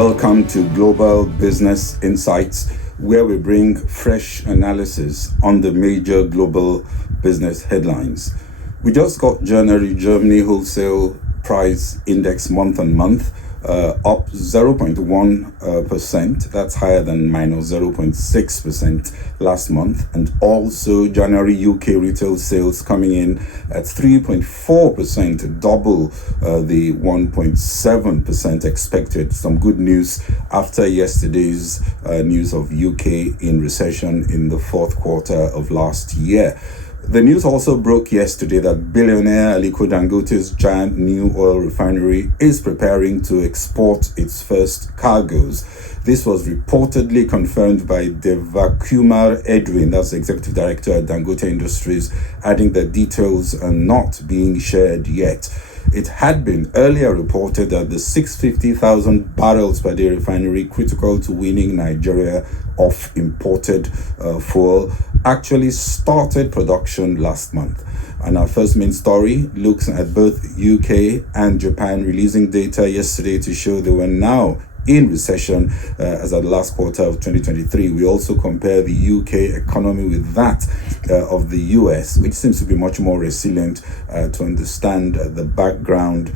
Welcome to Global Business Insights, where we bring fresh analysis on the major global business headlines. We just got January Germany wholesale price index month on month, up 0.1%. That's higher than minus 0.6% last month. And also January UK retail sales coming in at 3.4%, double the 1.7% expected. Some good news after yesterday's news of UK in recession in the fourth quarter of last year. The news also broke yesterday that billionaire Aliko Dangote's giant new oil refinery is preparing to export its first cargoes. This was reportedly confirmed by Devakumar Edwin, that's the executive director at Dangote Industries, adding that details are not being shared yet. It had been earlier reported that the 650,000 barrels per day refinery, critical to winning Nigeria of imported fuel, actually started production last month. And our first main story looks at both UK and Japan releasing data yesterday to show they were now in recession as at the last quarter of 2023. We also compare the UK economy with that of the US, which seems to be much more resilient, to understand the background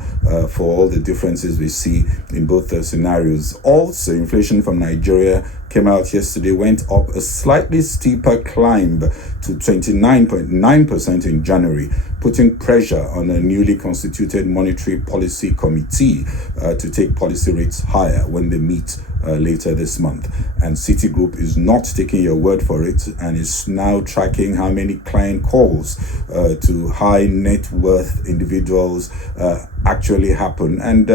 for all the differences we see in both the scenarios. Also, inflation from Nigeria came out yesterday, went up a slightly steeper climb to 29.9% in January, putting pressure on a newly constituted monetary policy committee to take policy rates higher when they meet later this month. And Citigroup is not taking your word for it and is now tracking how many client calls to high net worth individuals actually happen, and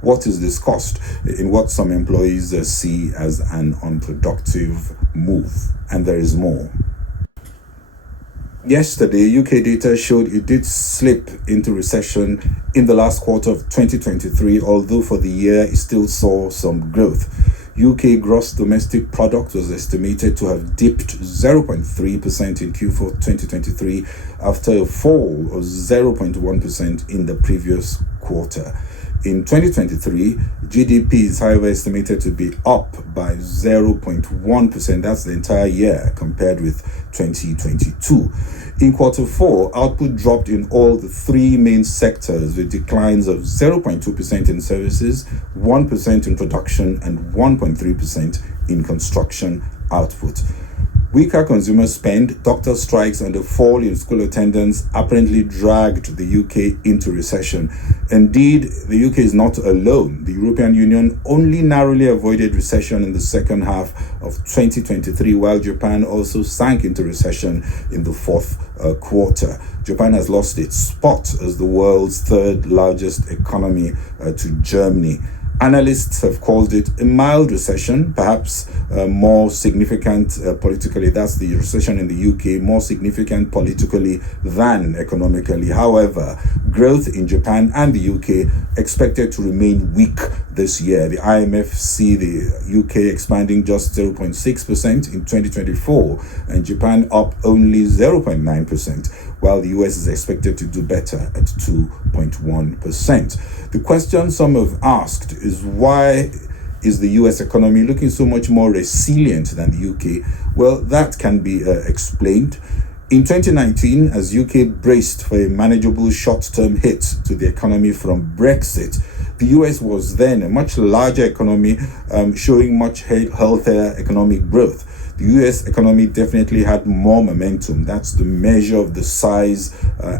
what is discussed in what some employees see as an unproductive move. And there is more. Yesterday, UK data showed it did slip into recession in the last quarter of 2023, although for the year it still saw some growth. UK gross domestic product was estimated to have dipped 0.3% in Q4 2023 after a fall of 0.1% in the previous quarter. In 2023, GDP is however estimated to be up by 0.1%. That's the entire year compared with 2022. In quarter four, output dropped in all the three main sectors with declines of 0.2% in services, 1% in production, and 1.3% in construction output. Weaker consumer spend, doctor strikes, and a fall in school attendance apparently dragged the UK into recession. Indeed, the UK is not alone. The European Union only narrowly avoided recession in the second half of 2023, while Japan also sank into recession in the fourth quarter. Japan has lost its spot as the world's third largest economy to Germany. Analysts have called it a mild recession, perhaps more significant politically. That's the recession in the UK, more significant politically than economically. However, growth in Japan and the UK expected to remain weak this year. The IMF see the UK expanding just 0.6% in 2024 and Japan up only 0.9%, while the US is expected to do better at 2.1%. The question some have asked is why is the US economy looking so much more resilient than the UK? Well, that can be explained. In 2019, as UK braced for a manageable short-term hit to the economy from Brexit, the US was then a much larger economy, showing much healthier economic growth. The US economy definitely had more momentum. That's the measure of the size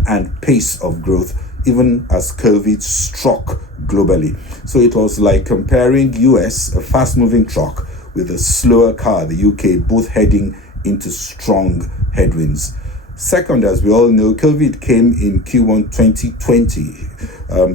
and pace of growth, even as COVID struck globally. So it was like comparing US, a fast-moving truck, with a slower car, the UK, both heading into strong headwinds. Second, as we all know, COVID came in Q1 2020,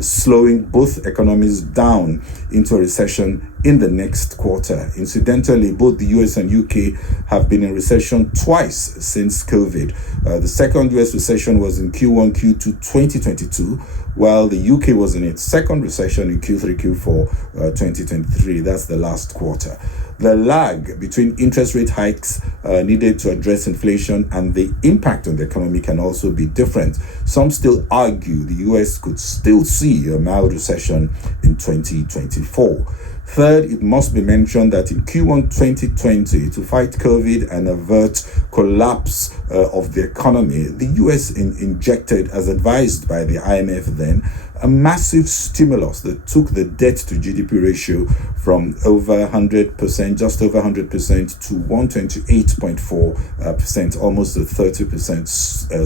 slowing both economies down into a recession in the next quarter. Incidentally, both the US and UK have been in recession twice since COVID. The second US recession was in Q1, Q2 2022, while the UK was in its second recession in Q3, Q4 2023. That's the last quarter. The lag between interest rate hikes needed to address inflation and the impact on the economy can also be different. Some still argue the US could still see a mild recession in 2024. Third, it must be mentioned that in Q1 2020, to fight COVID and avert collapse of the economy, the US injected, as advised by the IMF then, a massive stimulus that took the debt to GDP ratio from over 100%, just over 100%, to 128.4%, almost a 30%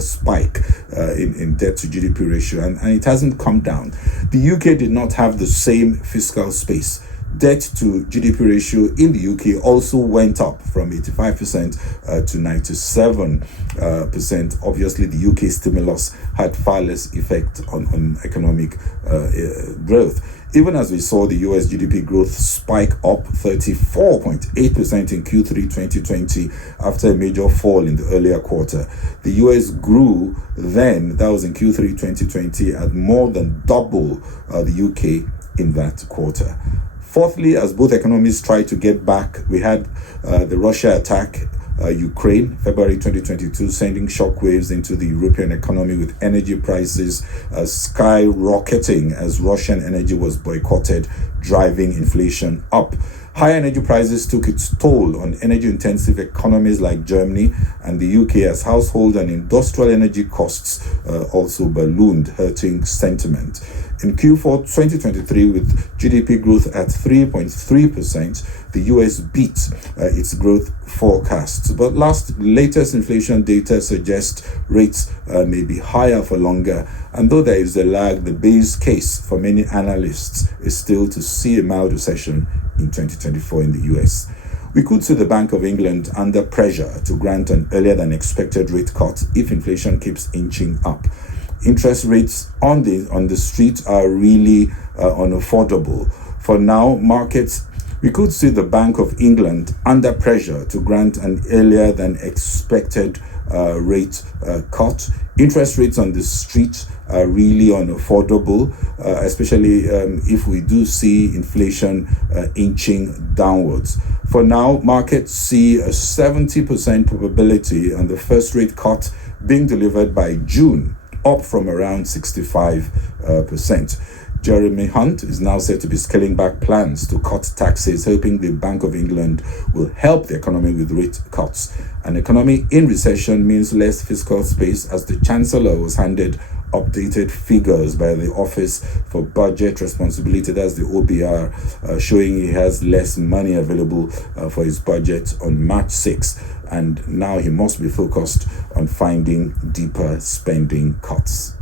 spike in debt to GDP ratio, and it hasn't come down. The UK did not have the same fiscal space. Debt to GDP ratio in the UK also went up from 85% to 97%. Obviously, the UK stimulus had far less effect on economic growth. Even as we saw the US GDP growth spike up 34.8% in Q3 2020 after a major fall in the earlier quarter, the US grew then, that was in Q3 2020, at more than double the UK in that quarter. Fourthly, as both economies tried to get back, we had the Russia attack Ukraine, February 2022, sending shockwaves into the European economy, with energy prices skyrocketing as Russian energy was boycotted, driving inflation up. High energy prices took its toll on energy-intensive economies like Germany and the UK, as household and industrial energy costs also ballooned, hurting sentiment. In Q4 2023, with GDP growth at 3.3%, the US beat its growth forecasts. But latest inflation data suggests rates may be higher for longer. And though there is a lag, the base case for many analysts is still to see a mild recession in 2024 in the US. We could see the Bank of England under pressure to grant an earlier than expected rate cut if inflation keeps inching up. Interest rates on the street are really unaffordable. For now, we could see the Bank of England under pressure to grant an earlier than expected rate cut. Interest rates on the street are really unaffordable, especially if we do see inflation inching downwards. For now, markets see a 70% probability on the first rate cut being delivered by June, up from around 65%. Jeremy Hunt is now said to be scaling back plans to cut taxes, hoping the Bank of England will help the economy with rate cuts. An economy in recession means less fiscal space, as the Chancellor was handed updated figures by the Office for Budget Responsibility, that's the OBR, showing he has less money available for his budget on March 6th, and now he must be focused on finding deeper spending cuts.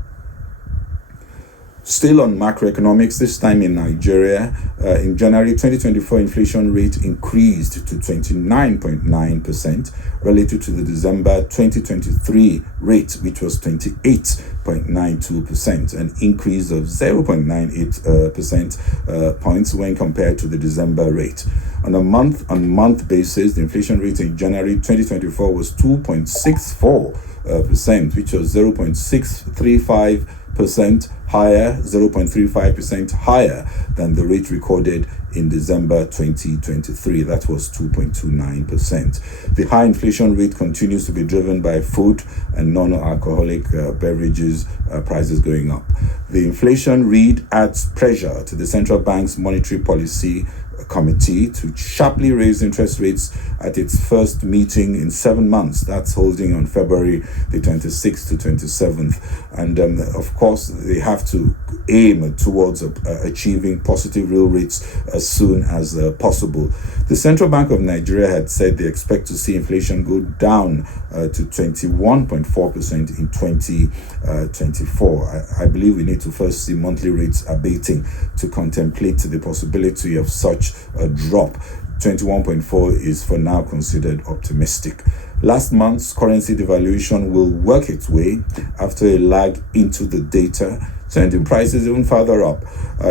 Still on macroeconomics, this time in Nigeria, in January 2024, inflation rate increased to 29.9% relative to the December 2023 rate, which was 28.92%, an increase of 0.98% points when compared to the December rate. On a month-on-month basis, the inflation rate in January 2024 was 2.64%, which was 0.635% higher, 0.35% higher than the rate recorded in December 2023. That was 2.29%. The high inflation rate continues to be driven by food and non-alcoholic beverages prices going up. The inflation read adds pressure to the central bank's monetary policy committee to sharply raise interest rates at its first meeting in 7 months. That's holding on February the 26th to 27th. And of course, they have to aim towards achieving positive real rates as soon as possible. The Central Bank of Nigeria had said they expect to see inflation go down to 21.4% in 2024. I believe we need to first see monthly rates abating to contemplate the possibility of such a drop. 21.4 is for now considered optimistic. Last month's currency devaluation will work its way after a lag into the data, sending prices even further up.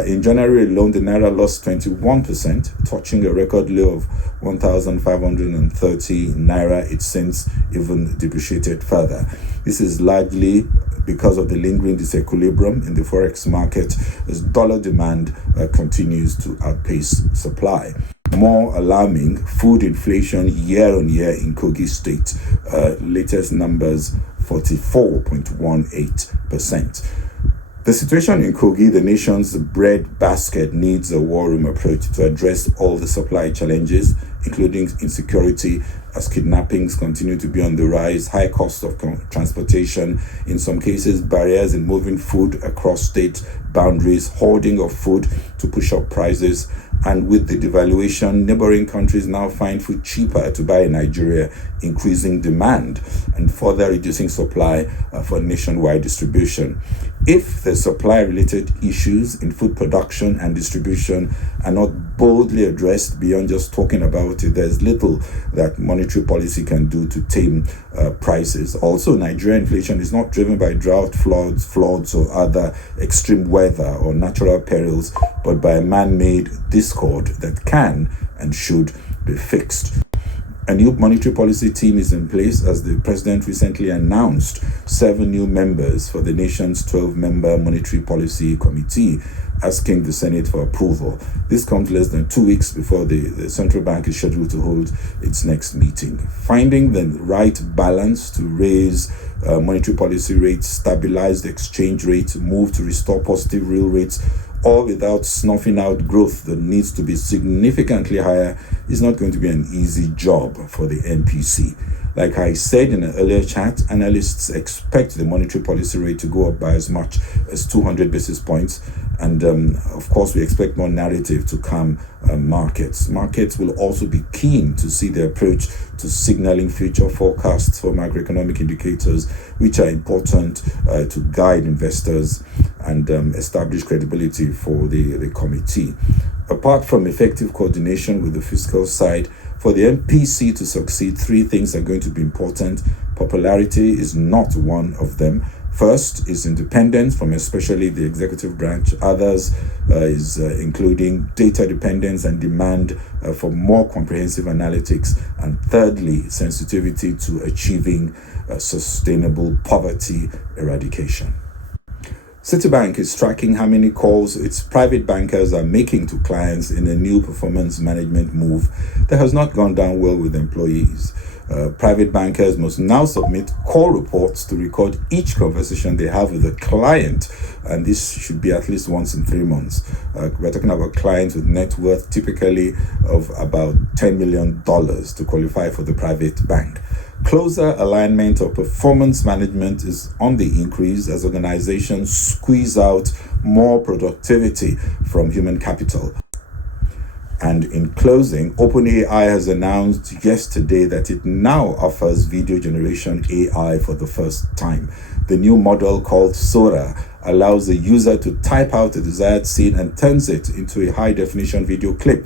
In January alone, the Naira lost 21%, touching a record low of 1,530 Naira. It's since even depreciated further. This is largely because of the lingering disequilibrium in the forex market as dollar demand continues to outpace supply. More alarming, food inflation year on year in Kogi State. Latest numbers, 44.18%. The situation in Kogi, the nation's bread basket, needs a war room approach to address all the supply challenges, including insecurity, as kidnappings continue to be on the rise, high cost of transportation, in some cases barriers in moving food across state boundaries, hoarding of food to push up prices, and with the devaluation, neighboring countries now find food cheaper to buy in Nigeria, increasing demand and further reducing supply for nationwide distribution. If the supply-related issues in food production and distribution are not boldly addressed beyond just talking about it, there's little that monetary policy can do to tame prices. Also, Nigerian inflation is not driven by drought, floods, or other extreme weather or natural perils, but by a man-made discord that can and should be fixed. A new monetary policy team is in place as the president recently announced 7 new members for the nation's 12-member monetary policy committee, asking the Senate for approval. This comes less than 2 weeks before the central bank is scheduled to hold its next meeting. Finding the right balance to raise monetary policy rates, stabilize the exchange rate, move to restore positive real rates, all without snuffing out growth that needs to be significantly higher, is not going to be an easy job for the MPC. Like I said in an earlier chat, analysts expect the monetary policy rate to go up by as much as 200 basis points. And of course, we expect more narrative to calm markets. Markets will also be keen to see the approach to signaling future forecasts for macroeconomic indicators, which are important to guide investors and establish credibility for the committee. Apart from effective coordination with the fiscal side, for the MPC to succeed, 3 things are going to be important. Popularity is not one of them. First is independence from especially the executive branch. Others is including data dependence and demand for more comprehensive analytics. And thirdly, sensitivity to achieving sustainable poverty eradication. Citibank is tracking how many calls its private bankers are making to clients in a new performance management move that has not gone down well with employees. Private bankers must now submit call reports to record each conversation they have with a client, and this should be at least once in 3 months. We're talking about clients with net worth typically of about $10 million to qualify for the private bank. Closer alignment of performance management is on the increase as organizations squeeze out more productivity from human capital. And in closing, OpenAI has announced yesterday that it now offers video generation AI for the first time. The new model, called Sora, allows the user to type out a desired scene and turns it into a high-definition video clip.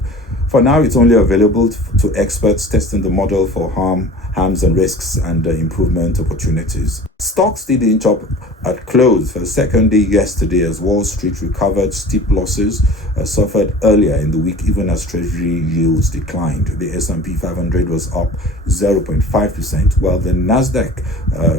For now, it's only available to experts testing the model for harms and risks and improvement opportunities. Stocks did inch up at close for the second day yesterday as Wall Street recovered steep losses suffered earlier in the week, even as Treasury yields declined. The S&P 500 was up 0.5%, while the Nasdaq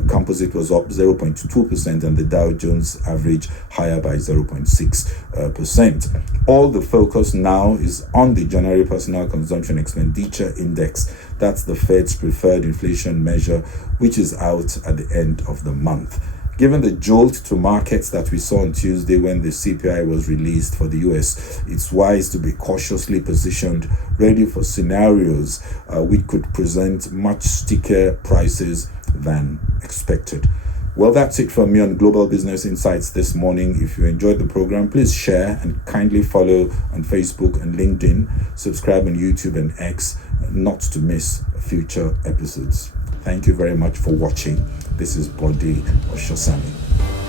Composite was up 0.2%, and the Dow Jones average higher by 0.6%. All the focus now is on the January Personal Consumption Expenditure Index. That's the Fed's preferred inflation measure, which is out at the end of the month. Given the jolt to markets that we saw on Tuesday when the CPI was released for the US, it's wise to be cautiously positioned, ready for scenarios which could present much stickier prices than expected. Well, that's it from me on Global Business Insights this morning. If you enjoyed the program, please share and kindly follow on Facebook and LinkedIn. Subscribe on YouTube and X, not to miss future episodes. Thank you very much for watching. This is Bode Oshosami.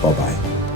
Bye-bye.